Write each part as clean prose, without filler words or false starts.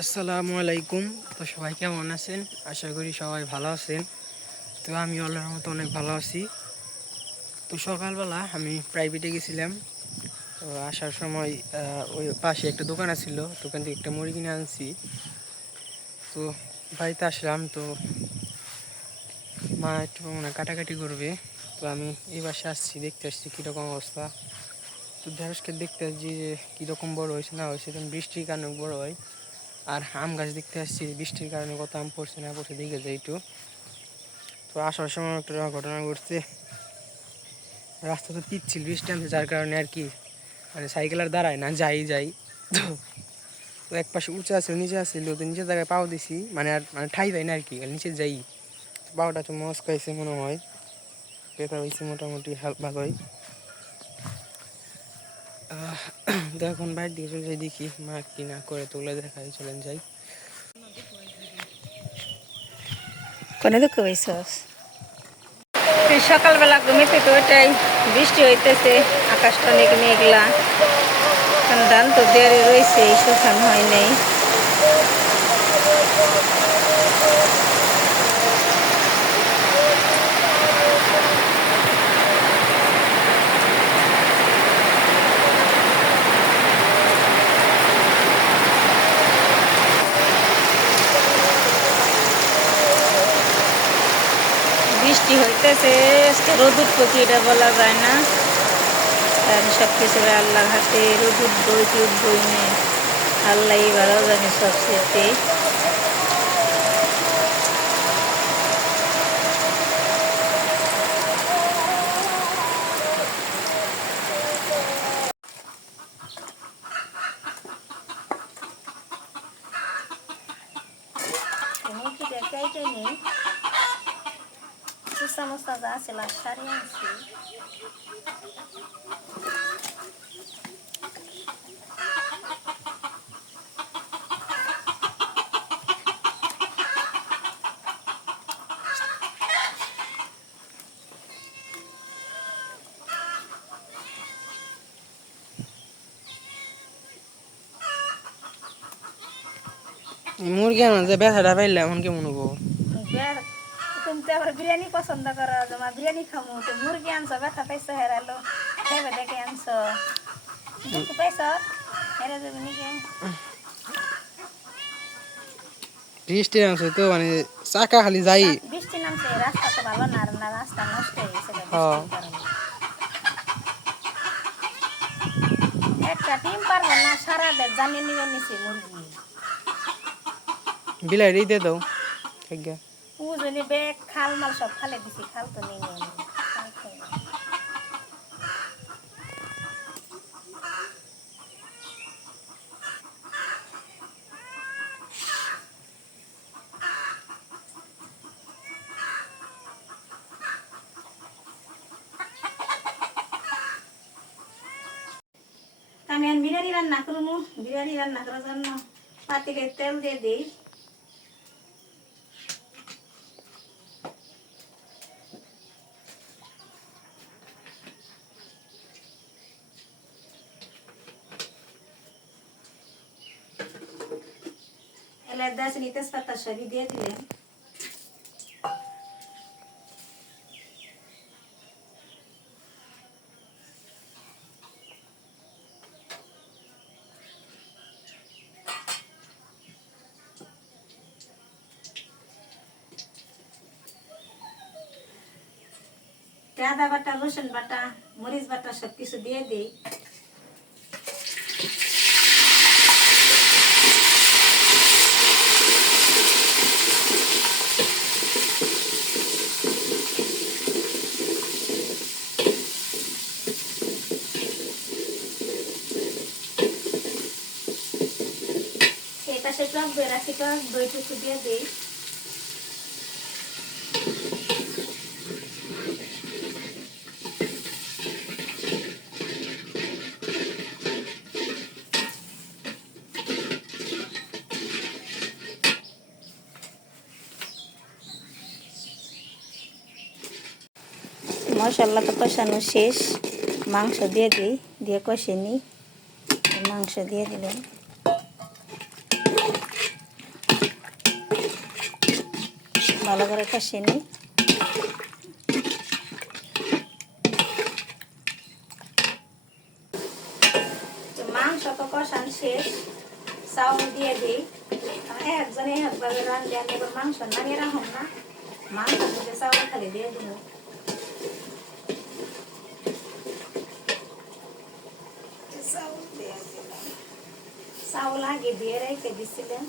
আসসালামু আলাইকুম। তো সবাই কেমন আছেন? আশা করি সবাই ভালো আছেন। তো আমি আল্লাহর মতো অনেক ভালো আছি। তো সকালবেলা আমি প্রাইভেটে গেছিলাম। তো আসার সময় ওই পাশে একটা দোকান ছিল, দোকান থেকে একটা মুড়ি কিনে আনছি। তো বাড়িতে আসলাম, তো মা একটু মানে কাটাকাটি করবে। তো আমি এই বাসে আসছি, দেখতে আসছি কীরকম অবস্থা। তো ঢেঁড়সকে দেখতে আসছি যে কীরকম বড় হয়েছে না হয়েছে, তখন বৃষ্টির কারণে বড় হয়। আর আম গাছ দেখতে আসছি, বৃষ্টির কারণে কত আম পড়ছে না পড়ছে দেখে যাই একটু। তো আসার সময় একটা ঘটনা ঘটছে, রাস্তা তো পিচ্ছিল, বৃষ্টি আনছে, যার কারণে আর কি মানে সাইকেল আর দাঁড়ায় না, যাই। তো এক পাশে উঁচু আছে, নিচে আসছিল, তো নিচের জায়গায় পাও দিছি, মানে আর মানে ঠাই পাই না আর কি, নিচে যাই। পাওটা তো মস্ত খাইছে মনে হয়, ব্যথা হয়েছে মোটামুটি ভালোই। তো এখন বাইরে দিকে চলে যাই, দেখি মা কি না করে, তুলে দেখাই, চলেন যাই। কোনে দুঃখ পাইছস? সকালবেলা ঘুমে থেকে ওইটাই বৃষ্টি হইতেছে, আকাশটা অনেক মেঘলা, ধান তো দেয়ারে রয়েছে, শুকানো হয় নাই। বৃষ্টি হইতেছে, রোদ উঠবো কি এটা বলা যায় না। সব কিছু আল্লাহর হাতে, রোদ উঠবো কি উঠবই নেই, আল্লাহ ভালো জানে সবচেয়ে। নেই সমস্যা যা ছিল সারিয়ে আনছি। মুরগি আনো যে ব্যথাটা পাইলে এমন কেমন হবো? তুমি তো আবার বিরিয়ানি পছন্দ করো, তোমার বিরিয়ানি খামু, তো মুরগি আনছো, ব্যথা পাইছো, হেরালো খাইবে দেখে আনছো, দুঃখ পাইছ, হেরে যাবে নাকি? বৃষ্টি নামছে তো মানে চাকা খালি যাই। বৃষ্টি নামছে, রাস্তা তো ভালো না, না রাস্তা নষ্ট হয়ে গেছে একটা টিম পারবো না, সারা দেশ জানিয়ে নিবে নিছি মুরগি। বিলাই দিয়ে দাও। উজনি বেগ খাল মাল সব খালে দিছি, খাল তো নেই আমি খাল খাই না। আমি আর বিরিয়ানি রান্না করবো, বিরিয়ানি রান্না করার জন্য পাতিলে তেল দিয়ে দিই। এলাচ দারচিনি তেজপাতা সবই দিয়ে দিলেন। আদা বাটা, রসুন বাটা, মরিচ বাটা সবকিছু দিয়ে দিই। এই পাশে টক দই রাখি, টক দইটুকু দিয়ে দিই। মশলা তো কষানো শেষ, মাংস দিয়ে দিই, দিয়ে কষে নিই। মাংস দিয়ে দিলেন। ভালো করে কষিয়ে নিই। মাংস তো কষান শেষ, চাউল দিয়ে দিই। একজনে একভাবে রান্ধি, আমি এবার মাংস নামিয়ে রাখুন না, মাংসের মধ্যে চাউল খালি দিয়ে দিব। চাউল আগে দিয়ে রেখে দিছিলেন।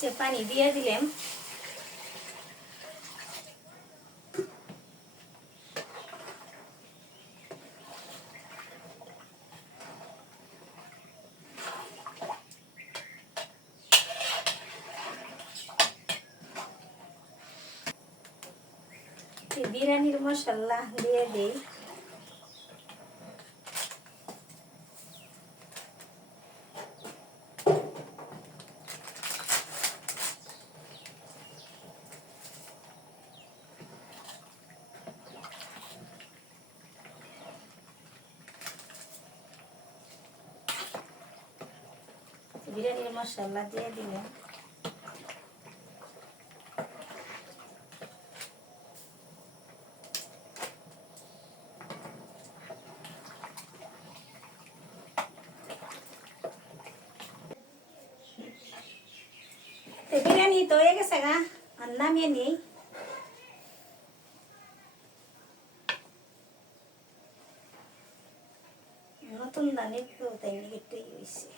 যে পানি দিয়ে দিলাম। বিরিয়ানির মশলা দিয়ে দিই। বিরিয়ানির মশলা দিয়ে দিলাম। বিরিয়ানি তো হয়ে গেছে গা, আর নামিয়ে নিই। নতুন দানে তাই একটু হয়েছে।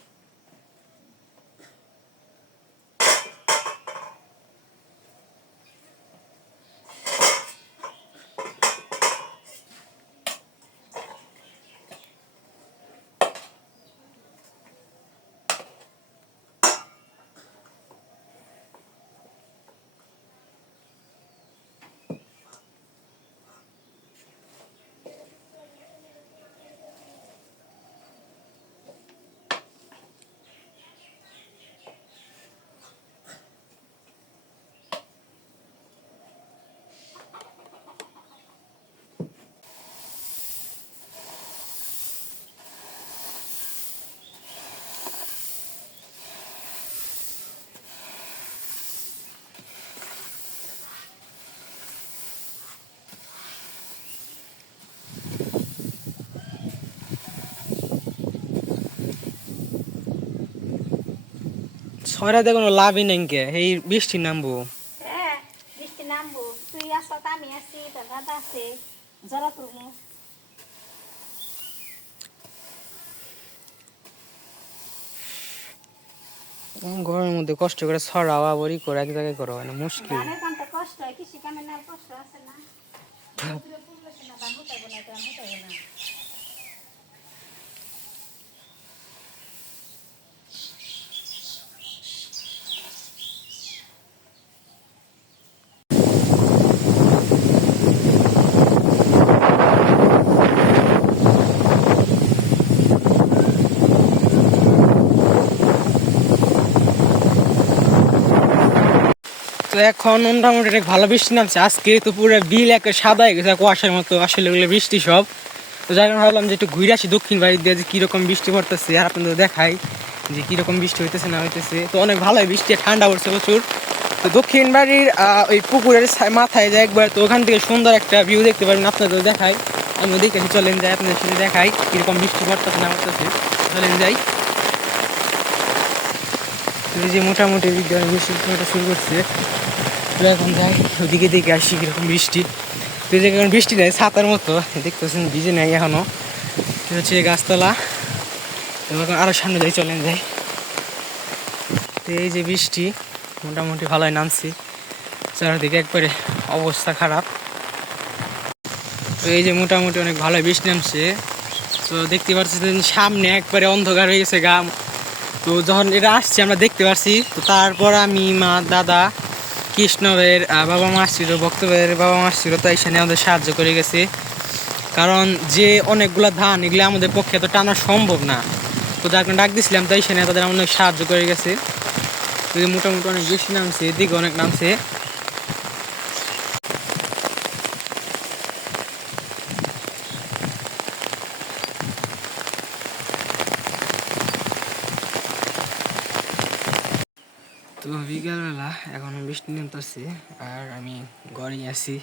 ছয়রা দিয়ে কোনো লাভই নেই কে, এই বৃষ্টি নামবো। হ্যাঁ, বৃষ্টি নামবো। তুই আসো, আমি আছি, তোর দাদা আছে, জড়া করবো। গরমের মধ্যে কষ্ট করে ছড়াওয়া বড়ি করে এক জায়গায় করা হয় না, মুশকিল। ধানের কামটা কষ্ট হয়, কৃষি কামের না কষ্ট আছে না? ধান হুটাইবো না, ধান হুটাইবো না। তো এখন মোটামুটি অনেক ভালো বৃষ্টি নামছে আজকে, তো পুরো বিল একে সাদা হয়ে গেছে কুয়াশার মতো, আসলে ওগুলো বৃষ্টি সব। তো যাই ভাবলাম যে একটু ঘুরে আসি দক্ষিণ বাড়ির দিয়ে, যে কীরকম বৃষ্টি পড়তেছে আর আপনাদের দেখাই যে কীরকম বৃষ্টি হইতেছে না হইতেছে। তো অনেক ভালোই বৃষ্টি, ঠান্ডা পড়ছে প্রচুর। তো দক্ষিণ বাড়ির ওই পুকুরের মাথায় যায় একবার, তো ওখান থেকে সুন্দর একটা ভিউ দেখতে পারেন, আপনাদের দেখাই। আমি দেখেছি, চলেন যাই আপনাদের সাথে দেখাই কীরকম বৃষ্টি পড়তেছে না পড়তেছে। চলেন যাই। এই যে মোটামুটি বৃষ্টি শুরু করছে, এখন যাই ওদিকে দেখে আসি কিরকম বৃষ্টি। তো এই জায়গায় বৃষ্টি নেই, ছাতার মতো দেখতেছেন, ভিজে নেই এখনো। হচ্ছে গাছতলা, তো এখন আরো সামনে যাই, চলেন যাই। তো এই যে বৃষ্টি, মোটামুটি ভালোই নামছি, চারিদিকে একবারে অবস্থা খারাপ। তো এই যে মোটামুটি অনেক ভালো বৃষ্টি নামছে। তো দেখতে পাচ্ছেন সামনে একবারে অন্ধকার হয়ে গেছে গা। তো যখন এটা আসছে আমরা দেখতে পাচ্ছি, তো তারপর আমি, মা, দাদা, কৃষ্ণ ভাইয়ের বাবা মা আসছিল, ভক্ত ভাইয়ের বাবা মা আসছিল, তো এখানে আমাদের সাহায্য করে গেছে। কারণ যে অনেকগুলো ধান এগুলো আমাদের পক্ষে তো টানা সম্ভব না, তো যার কারণে ডাক দিয়েছিলাম, তাই সেখানে তাদের অনেক সাহায্য করে গেছে। তো মোটামুটি অনেক বৃষ্টি নামছে, এদিকে অনেক নামছে। তো বিকালবেলা এখনো বৃষ্টি নামতেছে আর আমি ঘরেই আছি।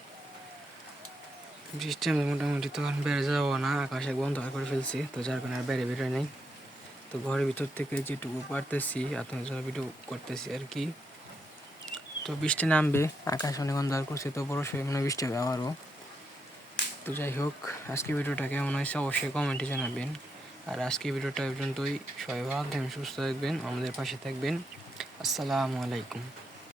বৃষ্টি আমি মোটামুটি তখন বেড়ে যাবো না, আকাশে বন্ধ করে ফেলছি, তো যার কারণে আর বেড়ে বেরোয় নেই। তো ঘরের ভিতর থেকে যেটুকু পারতেছি আপনার জন্য ভিডিও করতেছি আর কি। তো বৃষ্টি নামবে, আকাশ অনেক অন্ধকার করছে, তো অবশ্যই মনে বৃষ্টি হবে আবারও। তো যাই হোক, আজকে ভিডিওটা কেমন হয়েছে অবশ্যই কমেন্টে জানাবেন। আর আজকে ভিডিওটা পর্যন্তই। সবাই ভালো থাকবেন, সুস্থ থাকবেন, আমাদের পাশে থাকবেন। আসসালামু আলাইকুম।